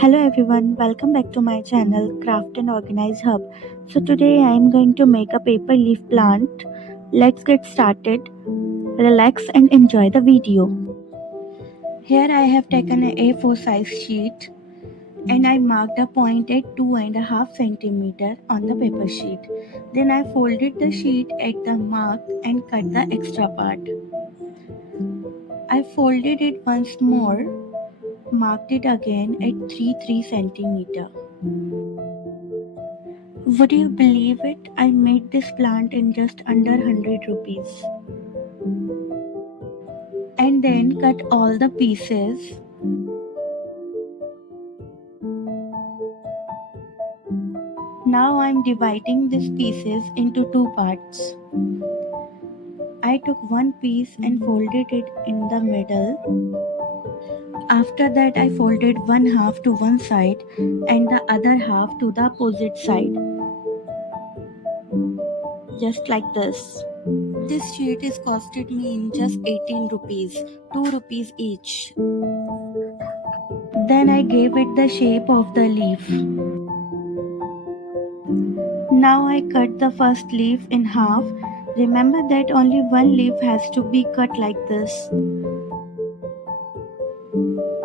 Hello everyone, welcome back to my channel Craft and Organize Hub. So today I am going to make a paper leaf plant. Let's get started. Relax and enjoy the video. Here I have taken an A4 size sheet and I marked a point at 2.5 cm on the paper sheet. Then I folded the sheet at the mark and cut the extra part. I folded it once more, marked it again at 3 cm. Would you believe it? I made this plant in just under 100 rupees. And then cut all the pieces. Now I'm dividing these pieces into two parts. I took one piece and folded it in the middle. After that I folded one half to one side and the other half to the opposite side. Just like this. This sheet is costed me in just 18 rupees, 2 rupees each. Then I gave it the shape of the leaf. Now I cut the first leaf in half. Remember that only one leaf has to be cut like this.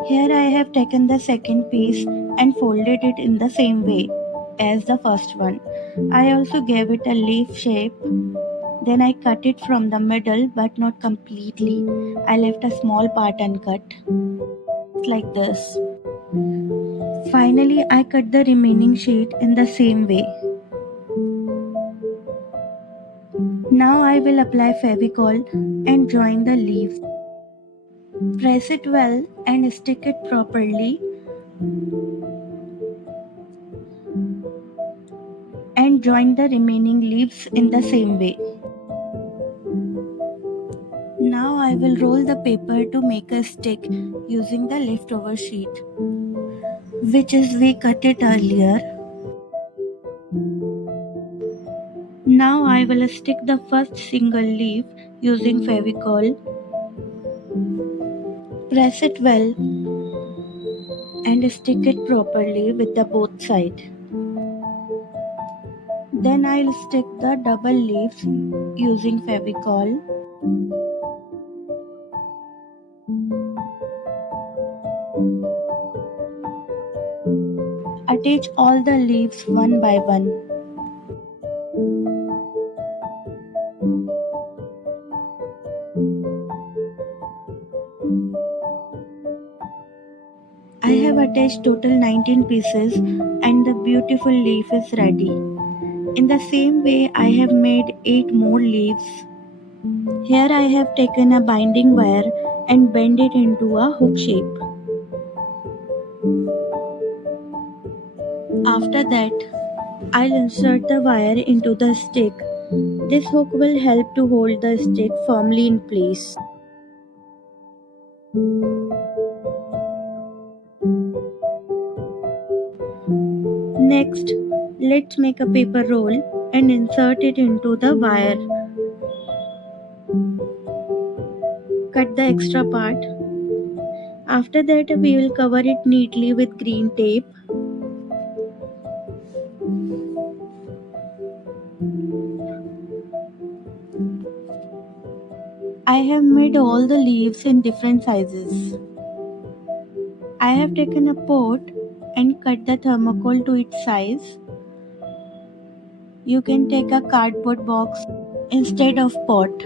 Here I have taken the second piece and folded it in the same way as the first one. I also gave it a leaf shape. Then I cut it from the middle but not completely. I left a small part uncut. Like this. Finally, I cut the remaining sheet in the same way. Now I will apply Fevicol and join the leaves. Press it well and stick it properly. And join the remaining leaves in the same way. Now I will roll the paper to make a stick using the leftover sheet, which is we cut it earlier. Now I will stick the first single leaf using Fevicol. Press it well and stick it properly with the both sides. Then I'll stick the double leaves using Fevicol. Attach all the leaves one by one. I have attached total 19 pieces and the beautiful leaf is ready. In the same way, I have made 8 more leaves. Here I have taken a binding wire and bend it into a hook shape. After that, I'll insert the wire into the stick. This hook will help to hold the stick firmly in place. Next, let's make a paper roll and insert it into the wire. Cut the extra part. After that, we will cover it neatly with green tape. I have made all the leaves in different sizes. I have taken a pot and cut the thermocol to its size. You can take a cardboard box instead of pot.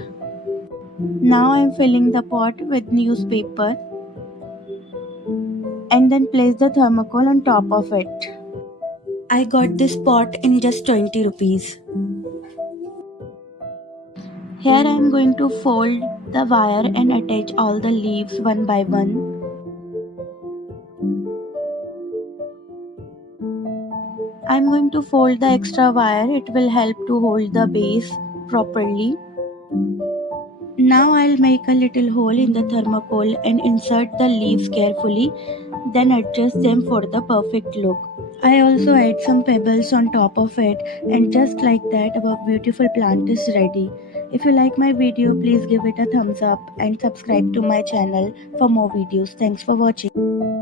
Now I am filling the pot with newspaper and then place the thermocol on top of it. I got this pot in just 20 rupees. Here I am going to fold the wire and attach all the leaves one by one. I am going to fold the extra wire. It will help to hold the base properly. Now I'll make a little hole in the thermocol and insert the leaves carefully, then adjust them for the perfect look. I also add some pebbles on top of it, and just like that our beautiful plant is ready. If you like my video, please give it a thumbs up and subscribe to my channel for more videos. Thanks for watching.